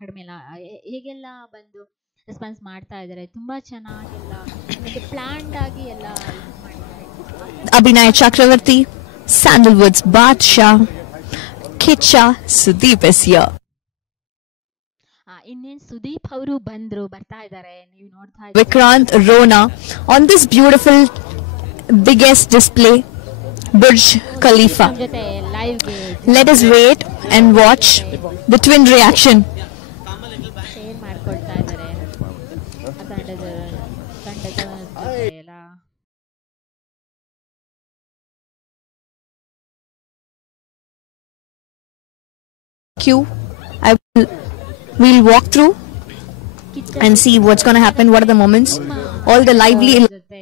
ಕಡಿಮೆ ಇಲ್ಲ. ಹೇಗೆಲ್ಲ ಬಂದು ರೆಸ್ಪಾನ್ಸ್ ಮಾಡ್ತಾ ಇದ್ದಾರೆ, ತುಂಬಾ ಚೆನ್ನಾಗೆಲ್ಲ ಒಂದು ಪ್ಲಾನ್ಡ್ ಆಗಿ ಎಲ್ಲ ಇದು ಮಾಡಿದ್ದಾರೆ. Abhinay Chakravarti, Sandalwood's Badshah, Kicha Sudeep is here. ಇನ್ನೇನು ಸುದೀಪ್ ಅವರು ಬರ್ತಾ ಇದ್ದಾರೆ, ನೀವು ನೋಡ್ತಾ ಇದ್ದೀರಿ. Vikrant Rona on this beautiful biggest display, Burj Khalifa. ನಮ್ಮ ಜೊತೆ ಲೈವ್ಗೆ Let us wait and watch the twin reaction. Share ಮಾಡ್ಕೊಳ್ತಾ ಇದ್ದಾರೆ ತಂಡದ ಜೊತೆ ಎಲ್ಲ. We'll walk through and see what's going to happen, what are the moments, all the lively ಜೊತೆ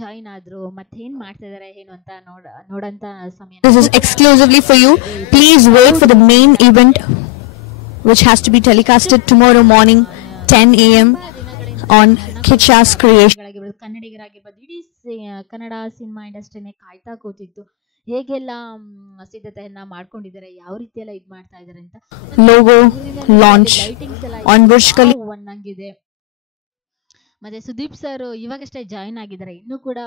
join ಆದ್ರು, ಮತ್ತೇನ್ ಮಾಡ್ತಾ ಇದಾರೆ ಏನು ಅಂತ ನೋಡಂತ ಸಮಯ. This is exclusively for you. Please wait for the main event which has to be telecasted tomorrow morning 10 a.m. on Kicha's Creation. ಕನ್ನಡಿಗರಾಗಿರ್ಬೋದು, ಇಡೀ ಕನ್ನಡ ಸಿನಿಮಾ ಇಂಡಸ್ಟ್ರಿನೇ ಕಾಯ್ತಾ ಕೂತಿತ್ತು ಹೇಗೆಲ್ಲ ಸಿದ್ಧತೆಯನ್ನ ಮಾಡ್ಕೊಂಡಿದ್ದಾರೆ, ಯಾವ ರೀತಿ ಎಲ್ಲ ಇದು ಮಾಡ್ತಾ ಇದ್ದಾರೆ ಅಂತ. Logo launch on Burj Khalifa. ಒಂದಂಗಿದೆ. ಮತ್ತೆ ಸುದೀಪ್ ಸರ್ ಇವಾಗಷ್ಟೇ ಜಾಯಿನ್ ಆಗಿದ್ದಾರೆ, ಇನ್ನೂ ಕೂಡ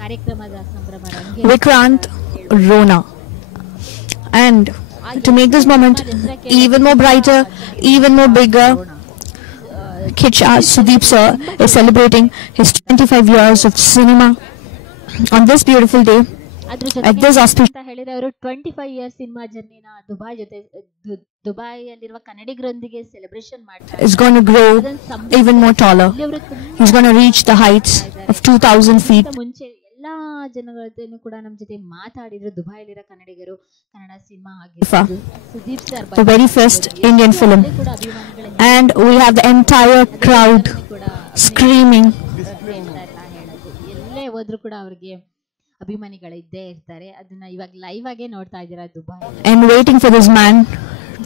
ಕಾರ್ಯಕ್ರಮದ ಸಂಭ್ರಮ. Vikrant Rona. And to make this moment even more brighter, even more bigger, Kicha Sudeep sir is celebrating his 25 years of cinema on this beautiful day. At this auspicious ಹೇಳಿದ್ರೆ ಅವರು 25 years cinema ಜರ್ನಿನ ದುಬೈಯಲ್ಲಿರುವ ಕನ್ನಡಿಗರೊಂದಿಗೆ celebration ಮಾಡ್ತಾರೆ. is going to grow even more taller. He's going to reach the heights of 2,000 feet. ಮುಂಚೆ ಎಲ್ಲಾ ಜನಗಳ ಜೊತೆನೂ ಕೂಡ ನಮ್ಮ ಜೊತೆ ಮಾತಾಡಿದ್ರು ದುಬೈಯಲ್ಲಿರೋ ಕನ್ನಡಿಗರು, ಕನ್ನಡ ಸಿನಿಮಾ ಆಗಿರ್ಬೋದು. Sudeep sir The very first Indian film, and we have the entire crowd screaming. ಎಲ್ಲೇ ಹೋದ್ರು ಕೂಡ ಅವ್ರಿಗೆ ಅಭಿಮಾನಿಗಳು ಇದ್ದೇ ಇರ್ತಾರೆ. ಅದನ್ನ ಇವಾಗ ಲೈವ್ ಆಗೇ ನೋಡ್ತಾ ಇದ್ದೀರಾ Dubai. And waiting for this man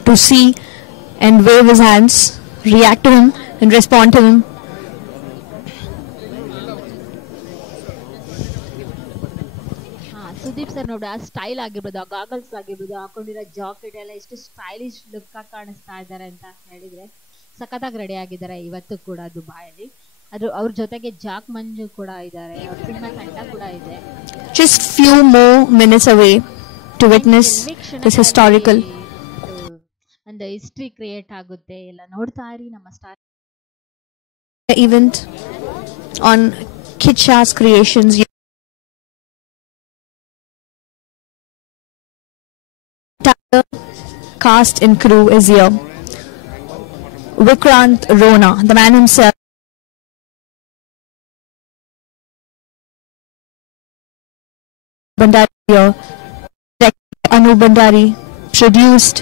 to see and wave his hands, react to him and respond to him. Sudeep sir ನೋಡಿ, ಆ ಸ್ಟೈಲ್ ಆಗಿರ್ಬೋದು, ಆ ಗಾಗಲ್ಸ್ ಆಗಿರ್ಬೋದು, ಹಾಕೊಂಡಿರೋ ಜಾಕೆಟ್ ಎಲ್ಲ ಎಷ್ಟು ಸ್ಟೈಲಿಶ್ ಲುಕ್ ಆಗಿ ಕಾಣಿಸ್ತಾ ಇದ್ದಾರೆ ಅಂತ ಹೇಳಿದ್ರೆ ಸಖತ್ತಾಗಿ ರೆಡಿ ಆಗಿದ್ದಾರೆ ಇವತ್ತು ಕೂಡ ದುಬೈಯಲ್ಲಿ. ಅವ್ರ ಜೊತೆಗೆ ಜಾಕ್ ಮಂಜು ಕೂಡ ಇದ್ದಾರೆ, ಸಿನಿಮಾ ತಂಡ ಕೂಡ ಇದೆ. Just few more minutes away to witness this historical ಒಂದು ಹಿಸ್ಟ್ರಿ ಕ್ರಿಯೇಟ್ ಆಗುತ್ತೆ. ಎಲ್ಲ ನೋಡ್ತಾ ಇರಿ ನಮ್ಮ star event on Kicha's Creations. Cast and crew is here. Vikrant Rona, the man himself. Bandari here, Anu Bandari, produced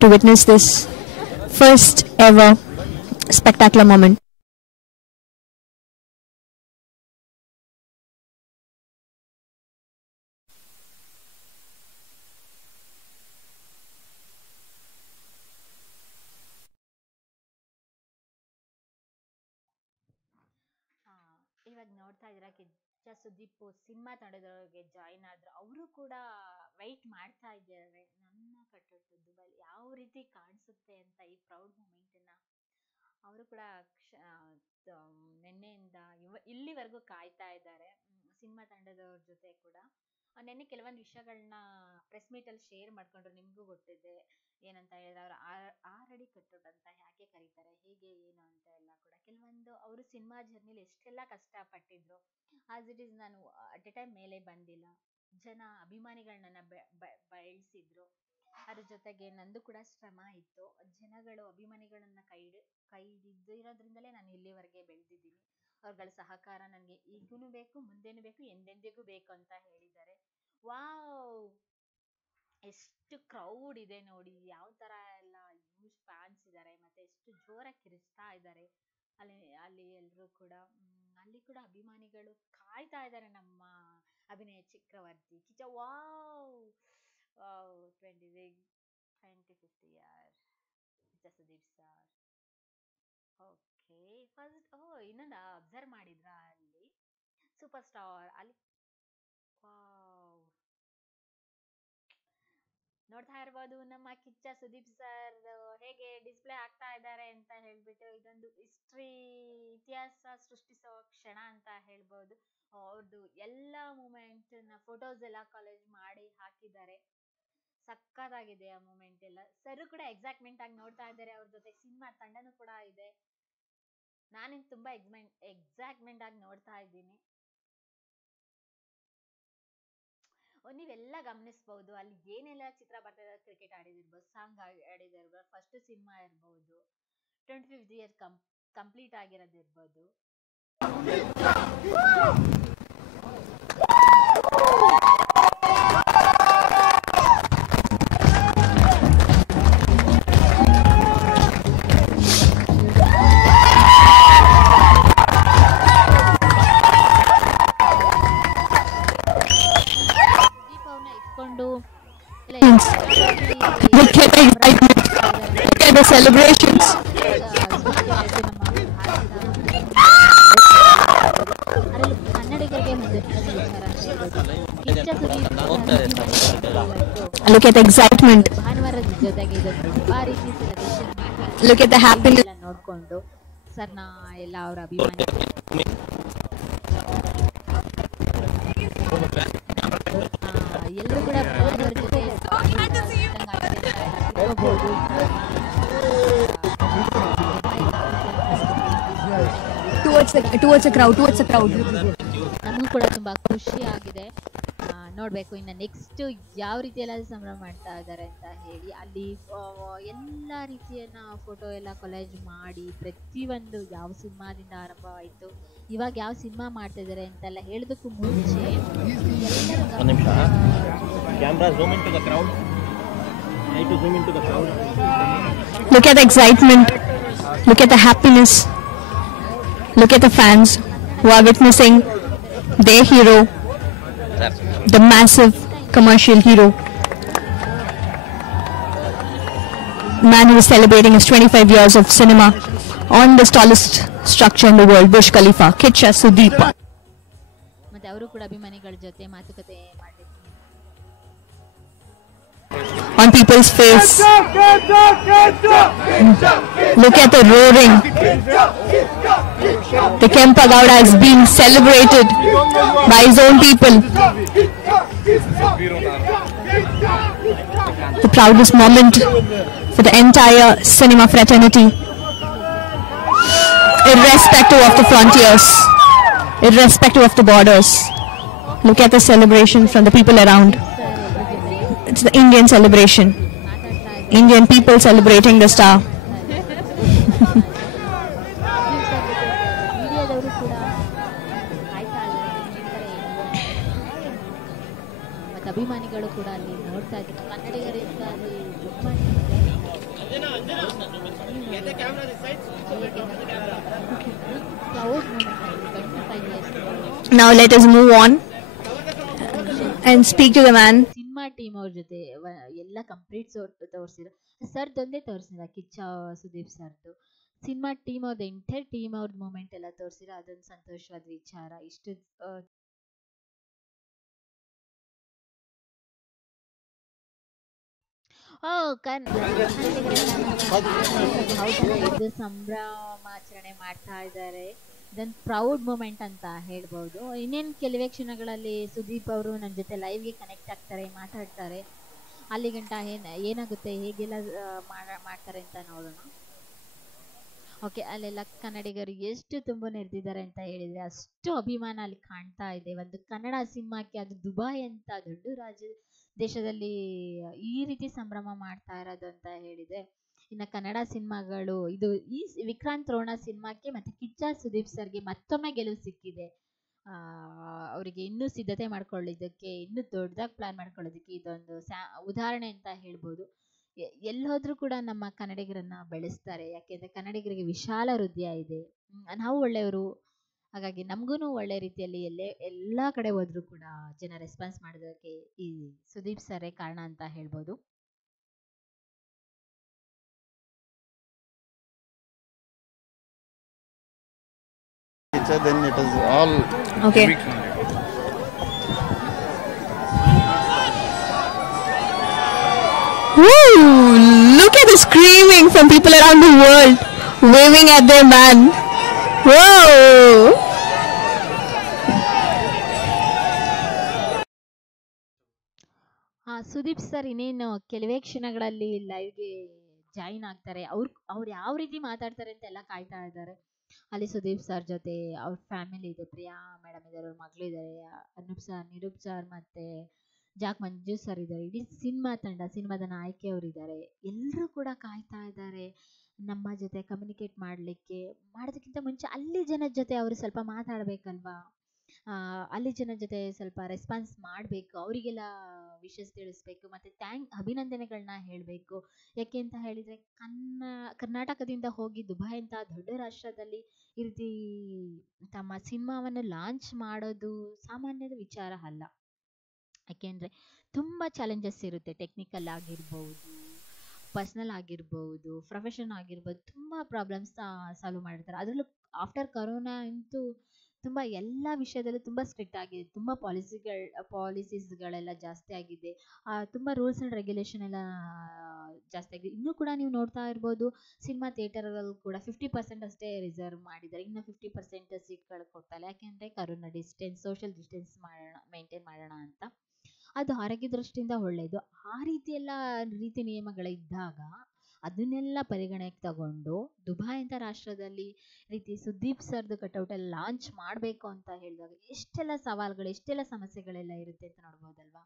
to witness this first ever spectacular moment. ಇವಾಗ ನೋಡ್ತಾ ಇದ್ದೀರಾ Kichcha Sudeep cinema ತಂಡದೊಳಗೆ join ಆದ್ರು. ಅವರು ಕೂಡ ವೆಯ್ಟ್ ಮಾಡ್ತಾ ಇದ್ದಾರೆ, ನನ್ನ ಕಟ್ಟಡ ದುಬೈ ಯಾವ ರೀತಿ ಕಾಣಿಸುತ್ತೆ ಅಂತ ಈ ಪ್ರೌಡ್ ಮೂಮೆಂಟನ್ನ. ಅವರು ಕೂಡ ನಿನ್ನೆಯಿಂದ ಇಲ್ಲಿವರೆಗೂ ಕಾಯ್ತಾ ಇದ್ದಾರೆ. ಸಿನಿಮಾ ತಂಡದವ್ರ ಜೊತೆ ಕೂಡ ನೆನ್ನೆ ಕೆಲವೊಂದು ವಿಷಯಗಳನ್ನ ಪ್ರೆಸ್ ಮೀಟಲ್ಲಿ ಶೇರ್ ಮಾಡ್ಕೊಂಡ್ರು. ನಿಮಗೂ ಗೊತ್ತಿದೆ ಏನಂತ ಹೇಳಿದ್ರೆ ಅವ್ರು ಆರಡಿ ಕಟ್ಟೋಡ್ ಅಂತ ಯಾಕೆ ಕರೀತಾರೆ, ಹೇಗೆ ಏನು ಅಂತ ಎಲ್ಲ ಕೂಡ ಕೆಲವೊಂದು ಅವರು ಸಿನಿಮಾ ಜರ್ನಿಲಿ ಎಷ್ಟೆಲ್ಲ ಕಷ್ಟಪಟ್ಟಿದ್ರು. ಆಸ್ ಇಟ್ ಈಸ್ ನಾನು ಅಟ್ ಎ ಟೈಮ್ ಮೇಲೆ ಬಂದಿಲ್ಲ, ಜನ ಅಭಿಮಾನಿಗಳನ್ನ ಬೆಳೆಸಿದ್ರು. ಅದ್ರ ಜೊತೆಗೆ ನಂದು ಕೂಡ ಶ್ರಮ ಇತ್ತು. ಜನಗಳು ಅಭಿಮಾನಿಗಳನ್ನ ಕೈ ಹಿಡಿದಿರೋದ್ರಿಂದಲೇ ನಾನು ಇಲ್ಲಿವರೆಗೆ ಬೆಳೆದಿದ್ದೀನಿ. ಅವ್ರಗಳ ಸಹಕಾರ ನನಗೆ ಈಗೂನು ಬೇಕು, ಮುಂದೆನೂ ಬೇಕು, ಎಂದೆಂದಿಗೂ ಬೇಕು ಅಂತ ಹೇಳಿದ್ದಾರೆ. ವಾವ್, ಎಷ್ಟು ಕ್ರೌಡ್ ಇದೆ ನೋಡಿ, ಯಾವ ತರ ಎಲ್ಲ ನ್ಯೂಸ್ ಫ್ಯಾನ್ಸ್ ಇದ್ದಾರೆ, ಮತ್ತೆ ಎಷ್ಟು ಜೋರಾಗಿ ಕಿರಿಸ್ತಾ ಇದ್ದಾರೆ ಅಲ್ಲಿ ಎಲ್ಲರೂ ಕೂಡ. ಅಲ್ಲಿ ಕೂಡ ಅಭಿಮಾನಿಗಳು ಕಾಯ್ತಾ ಇದ್ದಾರೆ ನಮ್ಮ ಅಭಿನಯ ಚಕ್ರವರ್ತಿ Kichcha. Wow, 2050 year Kichcha Sudeep sir. Okay, first ಇನ್ನೊಂದು ಅಬ್ಸರ್ವ್ ಮಾಡಿದ್ರ ಅಲ್ಲಿ ಸೂಪರ್ ಸ್ಟಾರ್ ಅಲ್ಲಿ. ವಾವ್, ನೋಡ್ತಾ ಇರ್ಬೋದು ನಮ್ಮ ಕಿಚ್ಚ ಸುದೀಪ್ ಸರ್ ಹೇಗೆ ಡಿಸ್ಪ್ಲೇ ಆಗ್ತಾ ಇದ್ದಾರೆ ಅಂತ ಹೇಳ್ಬಿಟ್ಟು. ಇದೊಂದು ಇತಿಹಾಸ ಸೃಷ್ಟಿಸೋ ಕ್ಷಣ ಅಂತ ಹೇಳ್ಬೋದು. ಅವ್ರದ್ದು ಎಲ್ಲ ಮೂಮೆಂಟ್ ನ ಫೋಟೋಸ್ ಎಲ್ಲ ಕಾಲೇಜ್ ಮಾಡಿ ಹಾಕಿದ್ದಾರೆ. ಸಕ್ಕತ್ತಾಗಿದೆ ಆ ಮೂಮೆಂಟ್ ಎಲ್ಲ. ಸರ್ ಕೂಡ ಎಕ್ಸೈಟ್ಮೆಂಟ್ ಆಗಿ ನೋಡ್ತಾ ಇದ್ದಾರೆ. ಅವ್ರ ಜೊತೆ ಸಿನಿಮಾ ತಂಡನೂ ಕೂಡ ಇದೆ. ನಾನಿನ್ ತುಂಬಾ ಎಕ್ಸೈಟ್ಮೆಂಟ್ ಆಗಿ ನೋಡ್ತಾ ಇದ್ದೀನಿ. ನೀವೆಲ್ಲ ಗಮನಿಸಬಹುದು ಅಲ್ಲಿ ಏನೆಲ್ಲ ಚಿತ್ರ ಬರ್ತಾ, ಕ್ರಿಕೆಟ್ ಆಡಿದಿರ್ಬೋದು, ಸಾಂಗ್ ಆಡಿದಿರ್ಬೋದು, ಫಸ್ಟ್ ಸಿನಿಮಾ ಇರ್ಬೋದು, 25th ಇಯರ್ ಕಂಪ್ಲೀಟ್ ಆಗಿರೋದಿರ್ಬೋದು. Look at the excitement. Look at the celebrations. Look at the excitement. Look at the happiness. ನೋಡ್ಕೊಂಡು ಸರ್ನ ಎಲ್ಲ ಅವರ ಅಭಿಮಾನಿ ಎಲ್ಲರೂ ಕೂಡ Towards the crowd. ನಮಗೂ ಕೂಡ ತುಂಬಾ ಖುಷಿ ಆಗಿದೆ. ನೋಡ್ಬೇಕು ಇನ್ನು ನೆಕ್ಸ್ಟ್ ಯಾವ ರೀತಿ ಎಲ್ಲ ಸಂಭ್ರಮ ಮಾಡ್ತಾ ಇದ್ದಾರೆ ಅಂತ ಹೇಳಿ. ಅಲ್ಲಿ ಎಲ್ಲ ರೀತಿಯನ್ನ ಫೋಟೋ ಎಲ್ಲ ಕೊಲೇಜ್ ಮಾಡಿ ಪ್ರತಿಯೊಂದು ಯಾವ ಸಿನಿಮಾದಿಂದ ಆರಂಭವಾಯಿತು, ಇವಾಗ ಯಾವ ಸಿನಿಮಾ ಮಾಡ್ತಾ ಇದ್ದಾರೆ ಅಂತೆಲ್ಲ ಹೇಳೋದಕ್ಕೂ ಮುಂಚೆ Look at the excitement. Look at the happiness. Look at the fans who are witnessing their hero, the massive commercial hero, man who is celebrating his 25 years of cinema on the tallest structure in the world, Burj Khalifa, Kicha Sudeep. ಮತ್ತೆ ಅವರು ಕೂಡ ಅಭಿಮಾನಿಗಳ ಜೊತೆ ಮಾತುಕತೆ ಮಾಡಿದ್ರು. On people's face, look at the roaring. The Kempa Gowda is being celebrated by his own people. The proudest moment for the entire cinema fraternity, irrespective of the frontiers, irrespective of the borders. Look at the celebration from the people around. It's the Indian celebration. Indian people celebrating the star. ಮತ್ತೆ ಅಭಿಮಾನಿಗಳು ಕೂಡ ಅಲ್ಲಿ ನೋಡ್ತಾ ಇದ್ರು. ಕನ್ನಡಿಗರಿಂದ ಅಲ್ಲಿ Now let us move on and speak to the man. Cinema team ಅವ್ರ ಜೊತೆ ಎಲ್ಲ ಕಂಪ್ಲೀಟ್ ತೋರಿಸಿದ್ರು. ಸರ್ದೊಂದೇ ತೋರಿಸಿಲ್ಲ, ಕಿಚ್ಚ ಸುದೀಪ್ ಸರ್ದು. ಸಿನಿಮಾ ಟೀಮ್ ಅವ್ರದ್ದು ಎಂಟೈರ್ ಟೀಮ್ ಅವ್ರದ್ದು ಮೂಮೆಂಟ್ ಎಲ್ಲ ತೋರಿಸಿದ್ರು. ಅದೊಂದು ಸಂತೋಷವಾದ ವಿಚಾರ. ಇಷ್ಟು ಇದು ಸಂಭ್ರಮಾಚರಣೆ ಮಾಡ್ತಾ ಇದ್ದಾರೆ. ಇದೊಂದು ಪ್ರೌಡ್ ಮೂಮೆಂಟ್ ಅಂತ ಹೇಳ್ಬೋದು. ಇನ್ನೇನು ಕೆಲವೇ ಕ್ಷಣಗಳಲ್ಲಿ ಸುದೀಪ್ ಅವರು ನನ್ನ ಜೊತೆ ಲೈವ್ಗೆ ಕನೆಕ್ಟ್ ಆಗ್ತಾರೆ, ಮಾತಾಡ್ತಾರೆ. ಅಲ್ಲಿ ಗಂಟ ಏನಾಗುತ್ತೆ, ಹೇಗೆಲ್ಲ ಮಾಡ್ತಾರೆ ಅಂತ ನೋಡೋಣ. ಓಕೆ, ಅಲ್ಲೆಲ್ಲ ಕನ್ನಡಿಗರು ಎಷ್ಟು ತುಂಬ ನೆರೆದಿದ್ದಾರೆ ಅಂತ ಹೇಳಿದರೆ ಅಷ್ಟು ಅಭಿಮಾನ ಅಲ್ಲಿ ಕಾಣ್ತಾ ಇದೆ. ಒಂದು ಕನ್ನಡ ಸಿನಿಮಾಕ್ಕೆ, ಅದು ದುಬೈ ಅಂತ ದೊಡ್ಡ ದೇಶದಲ್ಲಿ ಈ ರೀತಿ ಸಂಭ್ರಮ ಮಾಡ್ತಾ ಇರೋದು ಅಂತ ಹೇಳಿದೆ. ಇನ್ನು ಕನ್ನಡ ಸಿನಿಮಾಗಳು ಇದು ಈ ವಿಕ್ರಾಂತ್ ರೋಣ ಸಿನಿಮಾಕ್ಕೆ ಮತ್ತೆ ಕಿಚ್ಚ ಸುದೀಪ್ ಸರ್ಗೆ ಮತ್ತೊಮ್ಮೆ ಗೆಲುವು ಸಿಕ್ಕಿದೆ. ಅವರಿಗೆ ಇನ್ನೂ ಸಿದ್ಧತೆ ಮಾಡ್ಕೊಳ್ಳೋದಕ್ಕೆ, ಇನ್ನೂ ದೊಡ್ಡದಾಗಿ ಪ್ಲಾನ್ ಮಾಡ್ಕೊಳ್ಳೋದಕ್ಕೆ ಇದೊಂದು ಉದಾಹರಣೆ ಅಂತ ಹೇಳ್ಬೋದು. ಎಲ್ಲೋದ್ರೂ ಕೂಡ ನಮ್ಮ ಕನ್ನಡಿಗರನ್ನ ಬೆಳೆಸ್ತಾರೆ. ಯಾಕೆಂದ್ರೆ ಕನ್ನಡಿಗರಿಗೆ ವಿಶಾಲ ಹೃದಯ ಇದೆ. ನಾವು ಒಳ್ಳೆಯವರು, ಹಾಗಾಗಿ ನಮಗೂ ಒಳ್ಳೆ ರೀತಿಯಲ್ಲಿ ಎಲ್ಲ ಕಡೆ ಹೋದ್ರೂ ಕೂಡ ಜನ ರೆಸ್ಪಾನ್ಸ್ ಮಾಡೋದಕ್ಕೆ ಈ ಸುದೀಪ್ ಸರೇ ಕಾರಣ ಅಂತ ಹೇಳ್ಬೋದು. Then it is all Okay. Woo! Look at the screaming from people around the world, waving at their man. Whoa! Sudeep sir ಇನ್ನೇನು ಕೆಲವೇ ಕ್ಷಣಗಳಲ್ಲಿ ಲೈವ್ಗೆ ಜಾಯಿನ್ ಆಗ್ತಾರೆ. ಅವ್ರು ಯಾವ ರೀತಿ ಮಾತಾಡ್ತಾರೆ ಅಂತ ಎಲ್ಲ ಕಾಯ್ತಾ ಇದ್ದಾರೆ. ಅಲ್ಲಿ ಸುದೀಪ್ ಸರ್ ಜೊತೆ ಅವ್ರ ಫ್ಯಾಮಿಲಿ ಇದೆ, ಪ್ರಿಯಾ ಮೇಡಮ್ ಇದ್ದಾರೆ, ಅವ್ರ ಮಗಳಿದ್ದಾರೆ, ಅನೂಪ್ ಸರ್, ನಿರೂಪ್ ಸರ್ ಮತ್ತೆ ಜಾಕ್ ಮಂಜು ಸರ್ ಇದ್ದಾರೆ. ಇಡೀ ಸಿನಿಮಾದ ನಾಯಕಿಯವರು ಇದ್ದಾರೆ. ಎಲ್ಲರೂ ಕೂಡ ಕಾಯ್ತಾ ಇದ್ದಾರೆ ನಮ್ಮ ಜೊತೆ ಕಮ್ಯುನಿಕೇಟ್ ಮಾಡೋದಕ್ಕಿಂತ ಮುಂಚೆ ಅಲ್ಲಿ ಜನದ ಜೊತೆ ಅವರು ಸ್ವಲ್ಪ ಮಾತಾಡ್ಬೇಕಲ್ವಾ, ಅಲ್ಲಿ ಜನದ ಜೊತೆ ಸ್ವಲ್ಪ ರೆಸ್ಪಾನ್ಸ್ ಮಾಡಬೇಕು, ಅವರಿಗೆಲ್ಲ ವಿಷಸ್ ತಿಳಿಸ್ಬೇಕು, ಮತ್ತೆ ಅಭಿನಂದನೆಗಳನ್ನ ಹೇಳಬೇಕು. ಯಾಕೆ ಅಂತ ಹೇಳಿದರೆ ಕರ್ನಾಟಕದಿಂದ ಹೋಗಿ ದುಬೈ ಅಂತ ದೊಡ್ಡ ರಾಷ್ಟ್ರದಲ್ಲಿ ಈ ರೀತಿ ತಮ್ಮ ಸಿನಿಮಾವನ್ನು ಲಾಂಚ್ ಮಾಡೋದು ಸಾಮಾನ್ಯದ ವಿಚಾರ ಅಲ್ಲ. ಯಾಕೆಂದರೆ ತುಂಬ ಚಾಲೆಂಜಸ್ ಇರುತ್ತೆ. ಟೆಕ್ನಿಕಲ್ ಆಗಿರ್ಬೋದು, ಪರ್ಸ್ನಲ್ ಆಗಿರ್ಬೋದು, ಪ್ರೊಫೆಷನ್ ಆಗಿರ್ಬೋದು, ತುಂಬ ಪ್ರಾಬ್ಲಮ್ಸ್ ಸಾಲ್ವ್ ಮಾಡಿರ್ತಾರೆ. ಅದರಲ್ಲೂ ಆಫ್ಟರ್ ಕರೋನಾ ಅಂತೂ ತುಂಬ ಎಲ್ಲ ವಿಷಯದಲ್ಲೂ ತುಂಬ ಸ್ಟ್ರಿಕ್ಟ್ ಆಗಿದೆ. ತುಂಬ ಪಾಲಿಸೀಸ್ಗಳೆಲ್ಲ ಜಾಸ್ತಿ ಆಗಿದೆ. ತುಂಬ ರೂಲ್ಸ್ ಆ್ಯಂಡ್ ರೆಗ್ಯುಲೇಷನ್ ಎಲ್ಲ ಜಾಸ್ತಿ ಆಗಿದೆ. ಇನ್ನೂ ಕೂಡ ನೀವು ನೋಡ್ತಾ ಇರ್ಬೋದು, ಸಿನಿಮಾ ಥಿಯೇಟರ್ಗಳು ಕೂಡ 50% ಅಷ್ಟೇ ರಿಸರ್ವ್ ಮಾಡಿದ್ದಾರೆ. ಇನ್ನು 50% ಸೀಟ್ಗಳು ಕೊಡ್ತಾರೆ. ಯಾಕೆಂದರೆ ಕರೋನಾ ಸೋಷಿಯಲ್ ಡಿಸ್ಟೆನ್ಸ್ ಮೇಂಟೈನ್ ಮಾಡೋಣ ಅಂತ. ಅದು ಆರೋಗ್ಯ ದೃಷ್ಟಿಯಿಂದ ಒಳ್ಳೆಯದು. ಆ ರೀತಿಯೆಲ್ಲ ರೀತಿ ನಿಯಮಗಳಿದ್ದಾಗ ಅದನ್ನೆಲ್ಲ ಪರಿಗಣನೆಗೆ ತಗೊಂಡು ದುಬೈ ಅಂತ ರಾಷ್ಟ್ರದಲ್ಲಿ ರೀತಿ ಸುದೀಪ್ ಸರ್ದು ಕಟೌಟಲ್ಲಿ ಲಾಂಚ್ ಮಾಡಬೇಕು ಅಂತ ಹೇಳಿದಾಗ ಎಷ್ಟೆಲ್ಲ ಸವಾಲುಗಳು, ಎಷ್ಟೆಲ್ಲ ಸಮಸ್ಯೆಗಳೆಲ್ಲ ಇರುತ್ತೆ ಅಂತ ನೋಡ್ಬೋದಲ್ವಾ.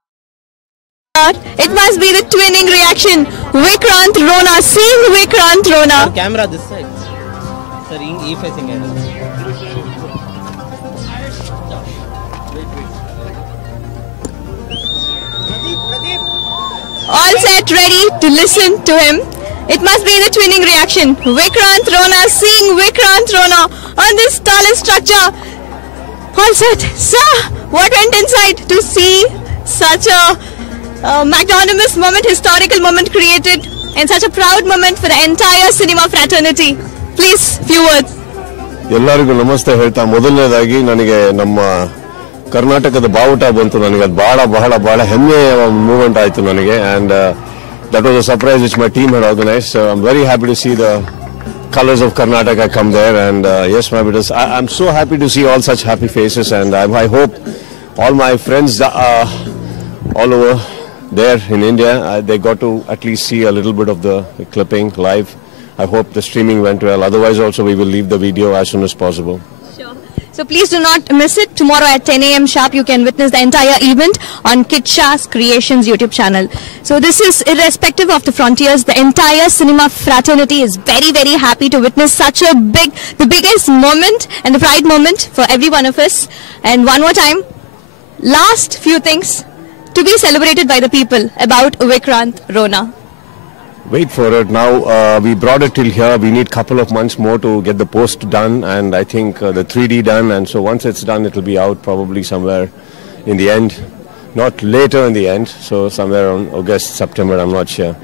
It must be the twinning reaction. Vikrant Rona, seeing Vikrant Rona. Camera this side. Sir, e facing it. All set, ready to listen to him. It must be the twinning reaction. Vikrant Rona, seeing Vikrant Rona on this tallest structure. All set. Sir, what went inside to see such a magnanimous moment, historical moment created, and such a proud moment for the entire cinema fraternity? Please, few words. ಎಲ್ಲರಿಗೂ ನಮಸ್ತೆ ಹೇಳ್ತಾ ಮೊದಲನೇದಾಗಿ ನನಗೆ ನಮ್ಮ ಕರ್ನಾಟಕದ ಬಾವುಟ ಬಂತು. ನನಗೆ ಅದು ಬಹಳ ಹೆಮ್ಮೆಯ ಮೂಮೆಂಟ್ ಆಯಿತು ನನಗೆ. And that was a surprise which my team had organized. So I'm very happy to see the colors of Karnataka come there. And yes, my brothers, I'm so happy to see all such happy faces. And I hope all my friends all over there in India, they got to at least see a little bit of the clipping live. I hope the streaming went well. Otherwise also we will leave the video as soon as possible. So please do not miss it. Tomorrow at 10 a.m. sharp, you can witness the entire event on Kit Shah's Creations YouTube channel. So this is irrespective of the frontiers. The entire cinema fraternity is very happy to witness such a the biggest moment and the pride moment for every one of us. And one more time, last few things to be celebrated by the people about Vikrant Rona. Wait for it. Now we brought it till here. We need couple of months more to get the post done, and I think the 3D done. And so once it's done, it will be out probably somewhere in the end, not later in the end. So somewhere around August, September, I'm not sure.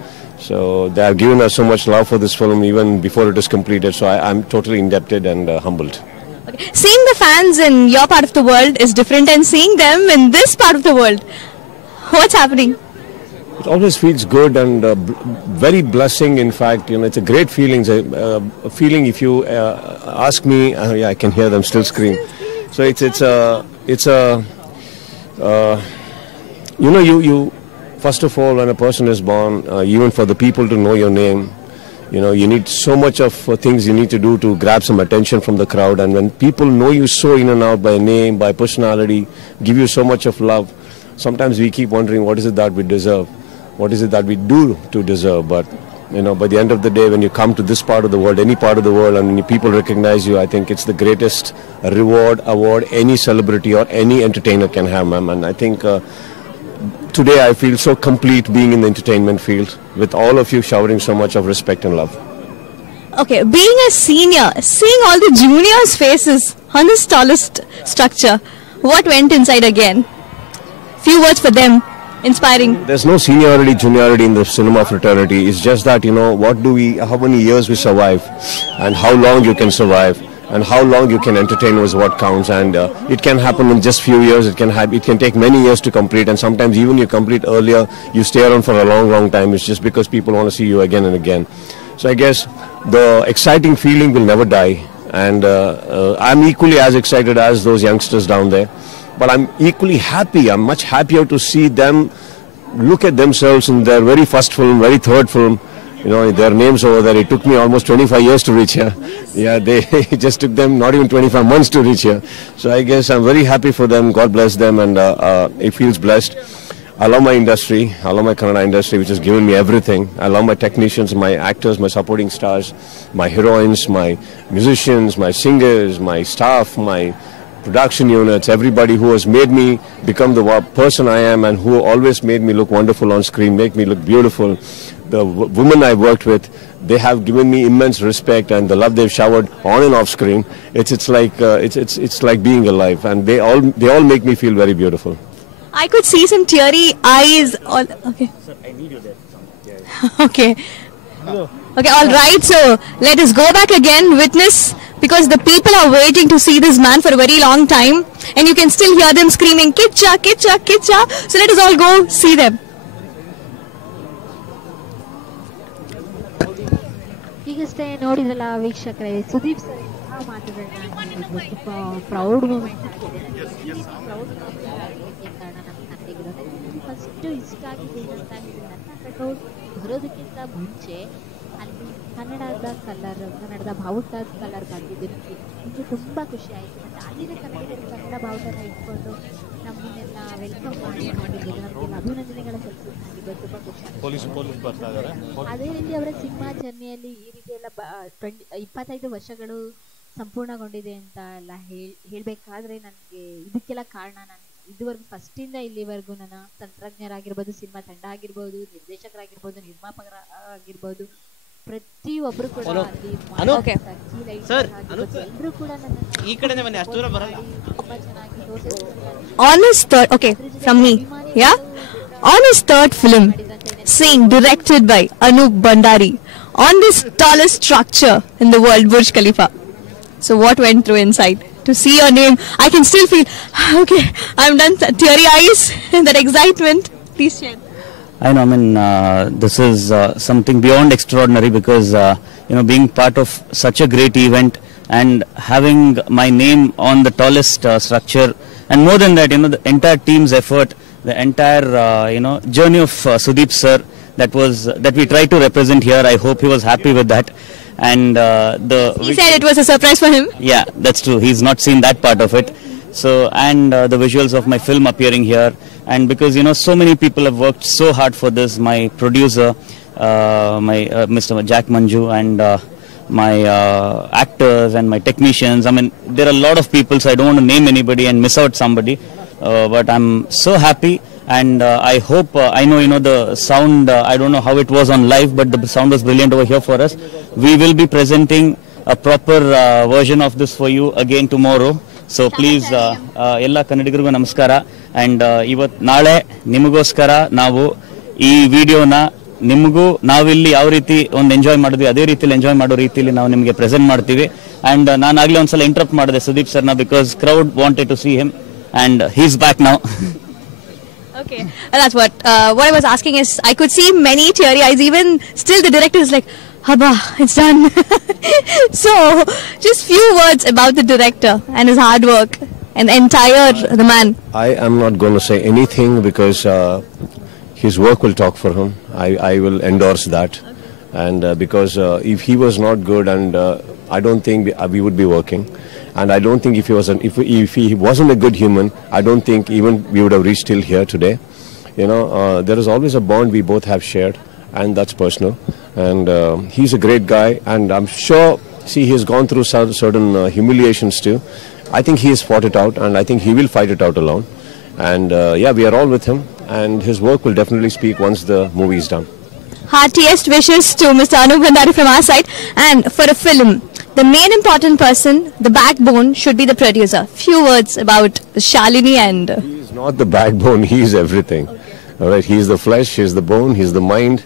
So they have given us so much love for this film even before it is completed. So I'm totally indebted and humbled. Okay. Seeing the fans in your part of the world is different, and seeing them in this part of the world, what's happening? It always feels good and very blessing. In fact, it's a great feeling. A feeling. If you ask me, yeah, I can hear them still scream. So it's a you first of all, when a person is born, even for the people to know your name, you need so much of things you need to do to grab some attention from the crowd. And when people know you so in and out by name, by personality, give you so much of love, sometimes we keep wondering what is it that we deserve. What is it that we do to deserve? But by the end of the day, when you come to this part of the world, any part of the world, and when people recognize you, I think it's the greatest award any celebrity or any entertainer can have, ma'am. And I think today I feel so complete being in the entertainment field with all of you showering so much of respect and love. Okay, being a senior, seeing all the juniors' faces on this tallest structure, what went inside again? Few words for them. Inspiring. There's no seniority, juniority in the cinema fraternity. It's just that, how many years we survive and how long you can survive. and how long you can entertain is what counts. And it can happen in just few years. It can take many years to complete, and sometimes even you complete earlier, you stay around for a long time. It's just because people want to see you again and again. So I guess the exciting feeling will never die, and I'm equally as excited as those youngsters down there. But I'm equally happy. I'm much happier to see them look at themselves in their very first film, very third film. You know, their names over there. It took me almost 25 years to reach here. Yeah, it just took them not even 25 months to reach here. So I guess I'm very happy for them. God bless them, and it feels blessed. I love my industry. I love my Kannada industry, which has given me everything. I love my technicians, my actors, my supporting stars, my heroines, my musicians, my singers, my staff, my production units, everybody who has made me become the person I am, and who always made me look wonderful on screen, make me look beautiful. The women I worked with, they have given me immense respect, and the love they've showered on and off screen. It's like being alive, and they all make me feel very beautiful. I could see some teary eyes. Okay. Sir, I need you there. Okay. Okay, all right. So let us go back again, witness, because the people are waiting to see this man for a very long time, and you can still hear them screaming, "Kicha, Kicha, Kicha." So let us all go see them. ಈಗಷ್ಟೇ ನೋಡಿದ್ರಲ್ಲ ವೀಕ್ಷಕರೇ, Sudeep sir ಆ ಮಾತುಗಳನ್ನ proud moment ಆಗಿದೆ. Proud ಕಾರಣ ನಮ್ಮ ಕನ್ನಡಿಗರು first ಇಷ್ಟ ಆಗಿದೆ ಏನಂತ ಹೇಳಿದ್ರೆ, ನನ್ನ ಕಟೌಟ್ ಬರೋದಕ್ಕಿಂತ ಮುಂಚೆ ಅಲ್ಲಿ ಕನ್ನಡದ ಬಾವುಟದ ಕಲರ್ ಬಂದಿದ್ದು ನನಗೆ ತುಂಬ ಖುಷಿ ಆಯಿತು. ಮತ್ತು ಅಲ್ಲಿನ ಕನ್ನಡಿಗರು ಕನ್ನಡ ಬಾವುಟನ ಇಟ್ಕೊಂಡು ನಮ್ಮನ್ನೆಲ್ಲ ವೆಲ್ಕಮ್ ಮಾಡಿಕೊಂಡಿದ್ದು, ನಮಗೆಲ್ಲ ಅಭಿನಂದನೆಗಳ ಸಲ್ಲಿಸಿದ್ದು ತುಂಬ ಖುಷಿ ಆಯಿತು. ಅದೇ ರೀತಿ ಅವರ ಸಿನಿಮಾ ಜರ್ನಿಯಲ್ಲಿ ಈ ರೀತಿ ಎಲ್ಲ 25 ವರ್ಷಗಳು ಸಂಪೂರ್ಣಗೊಂಡಿದೆ ಅಂತ ಎಲ್ಲ ಹೇಳಬೇಕಾದ್ರೆ ನನಗೆ ಇದಕ್ಕೆಲ್ಲ ಕಾರಣ ನಾನು ಇದುವರೆಗೂ ಫಸ್ಟಿಂದ ಇಲ್ಲಿವರೆಗೂ ನನ್ನ ತಂತ್ರಜ್ಞರಾಗಿರ್ಬೋದು, ಸಿನಿಮಾ ತಂಡ ಆಗಿರ್ಬೋದು, ನಿರ್ದೇಶಕರಾಗಿರ್ಬೋದು, ನಿರ್ಮಾಪಕರಾಗಿರ್ಬೋದು, ಪ್ರತಿಯೊಬ್ಬರು ಕೂಡ ಎಲ್ಲರೂ ಕೂಡ ತುಂಬಾ ಚೆನ್ನಾಗಿ On his third, okay, from me, yeah? On his third film, Sing, directed by Anup Bandari, on this tallest structure in the world, Burj Khalifa. So what went through inside? To see your name, I can still feel, okay, I'm done, teary eyes, that excitement. Please share. I know, I mean, this is something beyond extraordinary, because, being part of such a great event and having my name on the tallest structure, and more than that, the entire team's effort, the entire, journey of Sudeep sir, that we tried to represent here. I hope he was happy with that. And he said it was a surprise for him. Yeah, that's true. He's not seen that part of it. So, and the visuals of my film appearing here, and because so many people have worked so hard for this. My producer, my Mr. Jack Manju, and my actors and my technicians. I mean, there are a lot of people, so I don't want to name anybody and miss out somebody. But I'm so happy, and I hope, I know, the sound, I don't know how it was on live, but the sound was brilliant over here for us. We will be presenting a proper version of this for you again tomorrow. So please, ಎಲ್ಲ ಕನ್ನಡಿಗರಿಗೂ ನಮಸ್ಕಾರ. And ನಾಳೆ ನಿಮಗೋಸ್ಕರ ನಾವು ಈ ವಿಡಿಯೋನ ನಿಮಗೂ ನಾವಿಲ್ಲಿ ಯಾವ ರೀತಿ ಒಂದು ಎಂಜಾಯ್ ಮಾಡಿದ್ವಿ ಅದೇ ರೀತಿಯಲ್ಲಿ ಎಂಜಾಯ್ ಮಾಡೋ ರೀತಿಯಲ್ಲಿ ನಾವು ನಿಮಗೆ ಪ್ರೆಸೆಂಟ್ ಮಾಡ್ತೀವಿ. ಆ್ಯಂಡ್ ನಾನು ಆಗಲೇ ಒಂದ್ಸಲ ಇಂಟರಪ್ಟ್ ಮಾಡಿದೆ ಸುದೀಪ್ ಸರ್ನ, because crowd wanted to see him, and he is back now. Okay, that's what I was asking is, I could see many teary eyes. Even still, the director is like, "Haba, it's done." So, just few words about the director and his hard work and the man. I am not going to say anything, because his work will talk for him. I will endorse that. And because if he was not good, and I don't think we would be working. And I don't think if he wasn't a good human, I don't think even we would have reached till here today. There is always a bond we both have shared, and that's personal. And he's a great guy, and I'm sure, he has gone through certain humiliations too. I think he has fought it out, and I think he will fight it out alone. And we are all with him, and his work will definitely speak once the movie is done. Heartiest wishes to Mr. Anup Bandari from our side. And for a film, the main important person, the backbone, should be the producer. Few words about Shalini and... He is not the backbone, he is everything. All right, he is the flesh, he is the bone, he is the mind,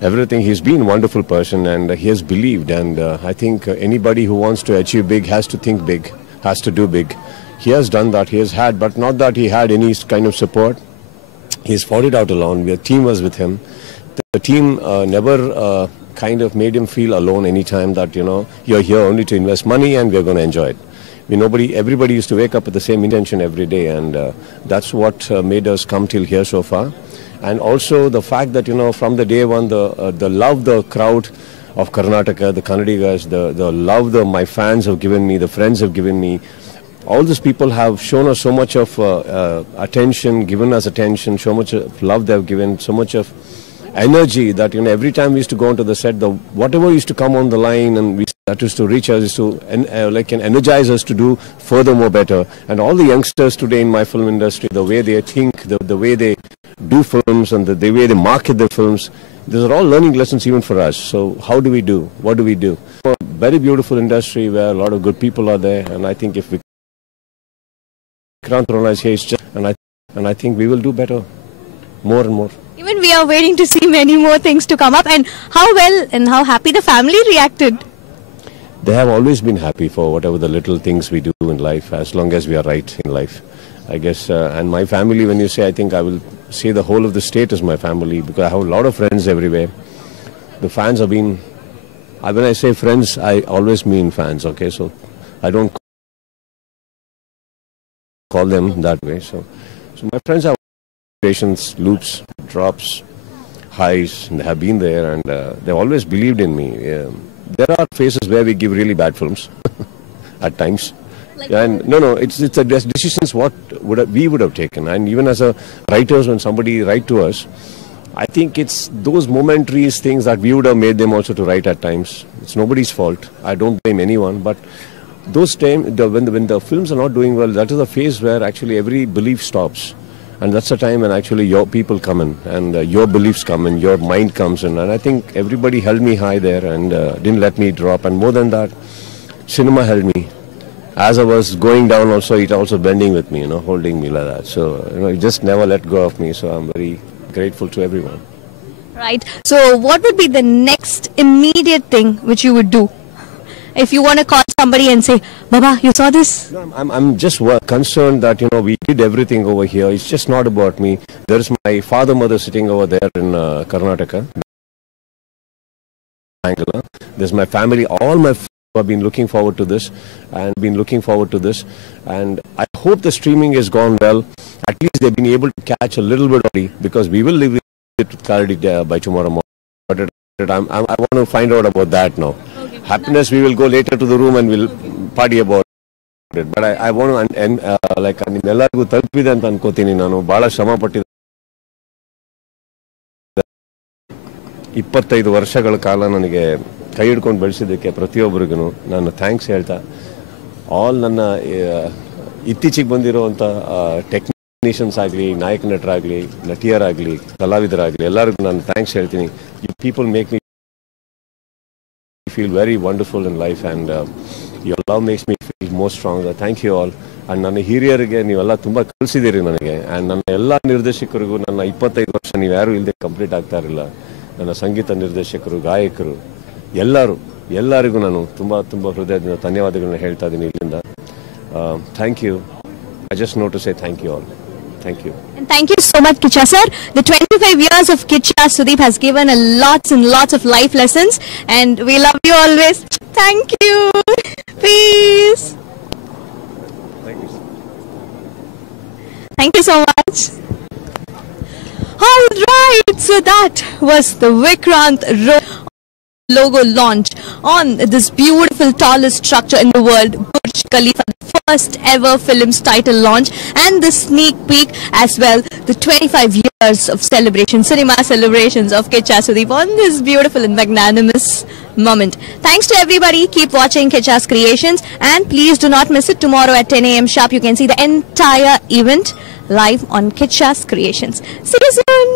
everything. He's been a wonderful person, and he has believed. And I think anybody who wants to achieve big has to think big, has to do big. He has done that. He has had, but not that he had any kind of support. He's fought it out alone. The team was with him. The team never kind of made him feel alone anytime that, you're here only to invest money and we're going to enjoy it. Everybody used to wake up with the same intention every day, and that's what made us come till here so far. And also the fact that, from the day one, the love the crowd of Karnataka, the Kannadigas, the love my fans have given me, the friends have given me, all these people have shown us so much of attention, given us attention, so much of love they have given, so much of energy that, every time we used to go onto the set, whatever used to come on the line and that used to reach us, is to energize us to do furthermore better. And all the youngsters today in my film industry, the way they think, the way they do films and the way they market their films, these are all learning lessons even for us. So how do we do? What do we do? A very beautiful industry where a lot of good people are there, and I think if Vikrant Rona is here, and I think we will do better, more and more. Even we are waiting to see many more things to come up. And how well and how happy the family reacted. They have always been happy for whatever the little things we do in life, as long as we are right in life, I guess. And my family, when you say, I think I will say the whole of the state is my family, because I have a lot of friends everywhere. The fans have been, when I say friends, I always mean fans, okay? So I don't call them that way. So my friends have patience, loops, drops, highs, and they have been there, and they've always believed in me. There are phases where we give really bad films at times. And no, it's a decisions what we would have taken. And even as a writers, when somebody write to us, I think it's those momentary things that we would have made them also to write at times. It's nobody's fault. I don't blame anyone, but those times when the films are not doing well, that is a phase where actually every belief stops. And that's the time when actually your people come in, and your beliefs come in, your mind comes in. And I think everybody held me high there and didn't let me drop. And more than that, cinema held me. As I was going down also, it also bending with me, holding me like that. So, it just never let go of me. So I'm very grateful to everyone. Right. So what would be the next immediate thing which you would do? If you want to call somebody and say, Baba, you saw this? No, I'm just concerned that, we did everything over here. It's just not about me. There's my father, mother sitting over there in Karnataka. Bangalore. There's my family. All my have been looking forward to this and and I hope the streaming has gone well. At least they've been able to catch a little bit already, because we will live with it with clarity by tomorrow morning. But I want to find out about that now. Okay. Happiness, we will go later to the room and we'll party about it. But I want to ನಿಮ್ಮೆಲ್ಲರಿಗೂ ತಲುಪಿದೆ ಅಂತ ಅನ್ಕೋತೀನಿ. ನಾನು ಬಹಳ ಶ್ರಮ ಪಟ್ಟಿದ್ದೆ. 25 ವರ್ಷಗಳ ಕಾಲ ನನಗೆ ಕೈ ಹಿಡ್ಕೊಂಡು ಬೆಳೆಸಿದ್ದಕ್ಕೆ ಪ್ರತಿಯೊಬ್ಬರಿಗೂ ನಾನು ಥ್ಯಾಂಕ್ಸ್ ಹೇಳ್ತಾ, ಆಲ್ ನನ್ನ ಇತ್ತೀಚೆಗೆ ಬಂದಿರೋವಂಥ ಟೆಕ್ನಿಷಿಯನ್ಸ್ ಆಗಲಿ, ನಾಯಕ ನಟರಾಗಲಿ, ನಟಿಯರಾಗಲಿ, ಕಲಾವಿದರಾಗಲಿ, ಎಲ್ಲರಿಗೂ ನಾನು ಥ್ಯಾಂಕ್ಸ್ ಹೇಳ್ತೀನಿ. You people make me feel very wonderful in life, and your love makes me feel more stronger. Thank you all. And ನನ್ನ ಹಿರಿಯರಿಗೆ ನೀವೆಲ್ಲ ತುಂಬ ಕಲಿಸಿದ್ದೀರಿ ನನಗೆ. ಆ್ಯಂಡ್ ನನ್ನ ಎಲ್ಲ ನಿರ್ದೇಶಕರಿಗೂ ನನ್ನ 25 ವರ್ಷ ನೀವು ಯಾರೂ ಇಲ್ಲದೆ ಕಂಪ್ಲೀಟ್ ಆಗ್ತಾ ಇರಲಿಲ್ಲ. ನನ್ನ ಸಂಗೀತ ನಿರ್ದೇಶಕರು, ಗಾಯಕರು, ಎಲ್ಲರಿಗೂ ನಾನು ತುಂಬ ಹೃದಯದಿಂದ ಧನ್ಯವಾದಗಳನ್ನ ಹೇಳ್ತಾ ಇದ್ದೀನಿ ಇಲ್ಲಿಂದ. Thank you. I just know to say thank you all. Thank you. And thank you so much, Kicha sir. The 25 years of Kicha Sudeep has given lots and lots of life lessons, and we love you always. Thank you. Peace. Thank you. Thank you so much. All right, so that was the Vikrant logo launch on this beautiful tallest structure in the world, Burj Khalifa, the first ever film's title launch, and the sneak peek as well, the 25 years of cinema celebrations of Kicha Sudeep on this beautiful and magnanimous moment. Thanks to everybody. Keep watching Kicha's Creations, and please do not miss it. Tomorrow at 10 a.m. sharp, you can see the entire event live on Kicha's Creations. See you soon.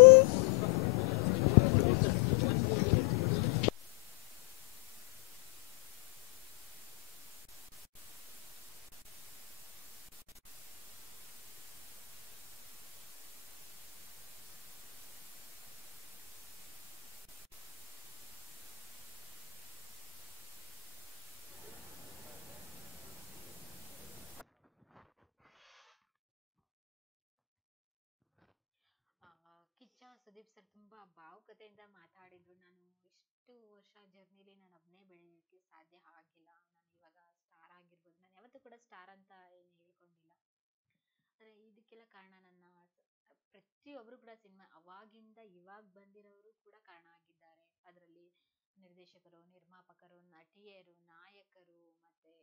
Sudeep sir ತುಂಬಾ ಭಾವುಕತೆಯಿಂದ ಮಾತಾಡಿದ್ರು. ನಾನು ಇಷ್ಟು ವರ್ಷ ಜರ್ನಿಲಿ ನಾನು ಒಬ್ಬನೇ ಬೆಳೆಯೋಕ್ಕೆ ಸಾಧ್ಯ ಆಗಿಲ್ಲ. ನಾನು ಇವಾಗ ಸ್ಟಾರ್ ಆಗಿರ್ಬೋದು. ನಾನು ಯಾವತ್ತೂ ಕೂಡ ಸ್ಟಾರ್ ಅಂತ ಏನು ಹೇಳ್ಕೊಂಡಿಲ್ಲ. ಆದರೆ ಇದಕ್ಕೆಲ್ಲ ಕಾರಣ ನನ್ನ ಪ್ರತಿಯೊಬ್ಬರು ಕೂಡ ಸಿನಿಮಾ ಅವಾಗಿಂದ ಇವಾಗ ಬಂದಿರೋರು ಕೂಡ ಕಾರಣ ಆಗಿದ್ದಾರೆ. ಅದರಲ್ಲಿ ನಿರ್ದೇಶಕರು, ನಿರ್ಮಾಪಕರು, ನಟಿಯರು, ನಾಯಕರು ಮತ್ತೆ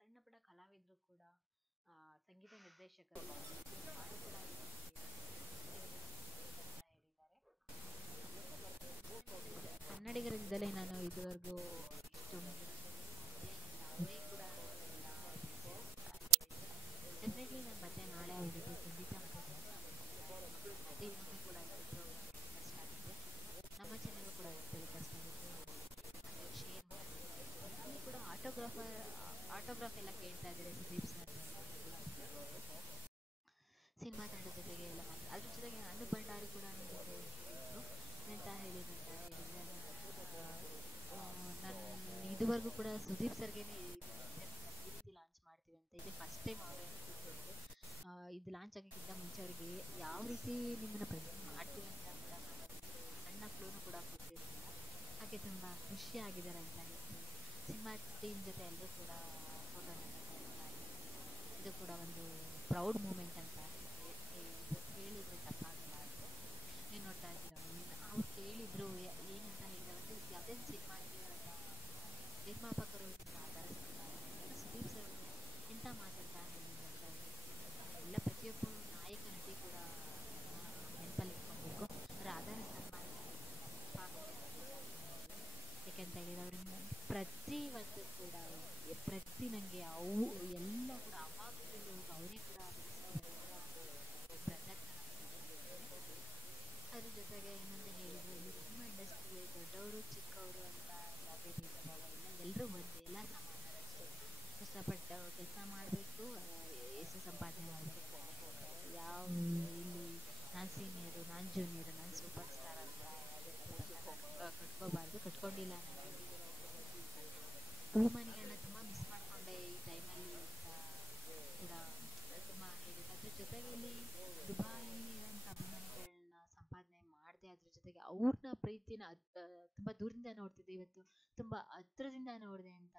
ಸಣ್ಣ ಪುಟ್ಟ ಕಲಾವಿದರು ಕೂಡ, ಸಂಗೀತ ನಿರ್ದೇಶಕರು ಹಾಡು ಕೂಡ ಅಂತ ಹೇಳಿದ್ದಾರೆ. ಕನ್ನಡಿಗರಿಂದಲೇ ನಾನು ಇದುವರೆಗೂ ಇಷ್ಟು ಅವರೇ ಕೂಡ ಡೆಫಿನೆಟ್ಲಿ ನಾನು ಮತ್ತೆ ನಾಳೆ ಅವ್ರ ಜೊತೆ ಖಂಡಿತ ಮತ್ತೆ ಇನ್ನೊಮ್ಮೆ ಕೂಡ ಟೆಲಿಕಾಸ್ಟ್ ಆಗಿದೆ. ನಮ್ಮ ಚಾನೆಲ್ ಕೂಡ ಟೆಲಿಕಾಸ್ಟ್ ಆಗಿತ್ತು, ಶೇರ್ ಮಾಡಿ. ಅಲ್ಲಿ ಕೂಡ ಆಟೋಗ್ರಾಫ್ ಎಲ್ಲ ಕೇಳ್ತಾ ಇದ್ದಾರೆ ಸುದೀಪ್ ಸರ್. ಸಿನಿಮಾ ತಂಡದ ಜೊತೆಗೆ ಎಲ್ಲ ಮಾತು, ಅದ್ರ ಜೊತೆಗೆ ಅನ್ನು ಭಂಡಾರಿ ಕೂಡ ನನ್ನ ಜೊತೆ ಇದ್ರು. ಎಂತ ಹೇಳಿದ್ರೆ ನಾನು ಇದುವರೆಗೂ ಕೂಡ ಸುದೀಪ್ ಸರ್ಗೇನೆ ಈ ರೀತಿ ಲಾಂಚ್ ಮಾಡ್ತೀವಿ ಅಂತ ಇದೆ ಫಸ್ಟ್ ಟೈಮ್ ಅವರೇನು ಕೂತ್ಕೊಂಡು ಇದು ಲಾಂಚ್ ಆಗೋಕ್ಕಿಂತ ಮುಂಚೆ ಅವರಿಗೆ ಯಾವ ರೀತಿ ನಿಮ್ಮನ್ನು ಪ್ರೆಸೆಂಟ್ ಮಾಡ್ತೀವಿ ಅಂತ ಕೂಡ ಸಣ್ಣ ಕ್ಲೂನು ಕೂಡ ಕೊಟ್ಟಿರಲಿಲ್ಲ. ಹಾಗೆ ತುಂಬ ಖುಷಿಯಾಗಿದ್ದಾರೆ ಅಂತ ಹೇಳ್ತೀವಿ. ಸಿನಿಮಾ ಟೀಮ್ ಜೊತೆ ಎಲ್ಲರೂ ಕೂಡ ಫೋಟೋನ ಇದು ಕೂಡ ಒಂದು ಪ್ರೌಡ್ ಮೂಮೆಂಟ್ ಅಂತ ಹೇಳಿದರೆ ತಪ್ಪಾಗಲ್ಲ. ಅಂತ ನೀವು ನೋಡ್ತಾ ಇದ್ದೀರ, ಅವ್ರು ಕೇಳಿದ್ರು ಏನಂತ ಹೇಳಿದ್ರೆ ಒಂದು ಯಾವುದೇ ಸಿನಿಮಾಗೆ ನಿರ್ಮಾಪಕರು ಆಧರಿಸ್ತಾರೆ. ಸುದೀಪ್ ಸರ್ ಎಂಥ ಮಾತಾಡ್ತಾ ಹೇಳಿದ್ರು ಅಂತ ಎಲ್ಲ ಪ್ರತಿಯೊಬ್ಬರು ನಾಯಕ ನಟಿ ಕೂಡ ನೆನಪಲ್ಲಿ ಇಟ್ಕೊಬೇಕು. ಅವರ ಆಧಾರ ಸನ್ಮಾನ ಯಾಕೆಂತ ಹೇಳಿದ್ರೆ ಅವ್ರಿಂದ ಪ್ರತಿ ಒಂದು ಕೂಡ ನನಗೆ ಅವು ಎಲ್ಲ ಕೂಡ ಅವಾಗಲೂ ಅವರೇ ಕೂಡ ಅದ್ರ ಜೊತೆಗೆ ಇನ್ನೊಂದು ಹೇಳಿದ್ರು, ಇಲ್ಲಿ ತುಂಬ ಇಂಡಸ್ಟ್ರಿ ದೊಡ್ಡವರು ಚಿಕ್ಕವರು ಅಂತ ಯಾವುದೇ ಭೇದ ಭಾವ ಇಲ್ಲ, ಎಲ್ಲರೂ ಒಂದೇ, ಎಲ್ಲ ಸಮಾನರಷ್ಟೇ. ಕಷ್ಟಪಟ್ಟು ಕೆಲಸ ಮಾಡಬೇಕು, ಎಷ್ಟು ಸಂಪಾದನೆ ಮಾಡಬೇಕು. ಯಾವ ಇಲ್ಲಿ ನಾನು ಸೀನಿಯರು, ನಾನು ಜೂನಿಯರು, ನಾನು ಸೂಪರ್ ಸ್ಟಾರ್ ಅಂತ ಕಟ್ಕೋಬಾರ್ದು. ಕಟ್ಕೊಂಡಿಲ್ಲ. ನಾನು ಅಭಿಮಾನಿಗಳನ್ನ ತುಂಬ ಮಿಸ್ ಮಾಡಿಕೊಂಡೆ ಈ ಟೈಮಲ್ಲಿ ಅಂತ ಕೂಡ ತುಂಬ ಹೇಳಿದೆ. ಅದ್ರ ಜೊತೆಗೆ ಇಲ್ಲಿ ದುಬಾಯಲ್ಲಿ ಇರೋಂಥ ಅಭಿಮಾನಿಗಳನ್ನ ಸಂಪಾದನೆ ಮಾಡಿದೆ. ಅದ್ರ ಜೊತೆಗೆ ಅವ್ರನ್ನ ಪ್ರೀತಿನ ತುಂಬ ದೂರದಿಂದ ನೋಡ್ತಿದ್ದೆ, ಇವತ್ತು ತುಂಬ ಹತ್ರದಿಂದ ನೋಡಿದೆ ಅಂತ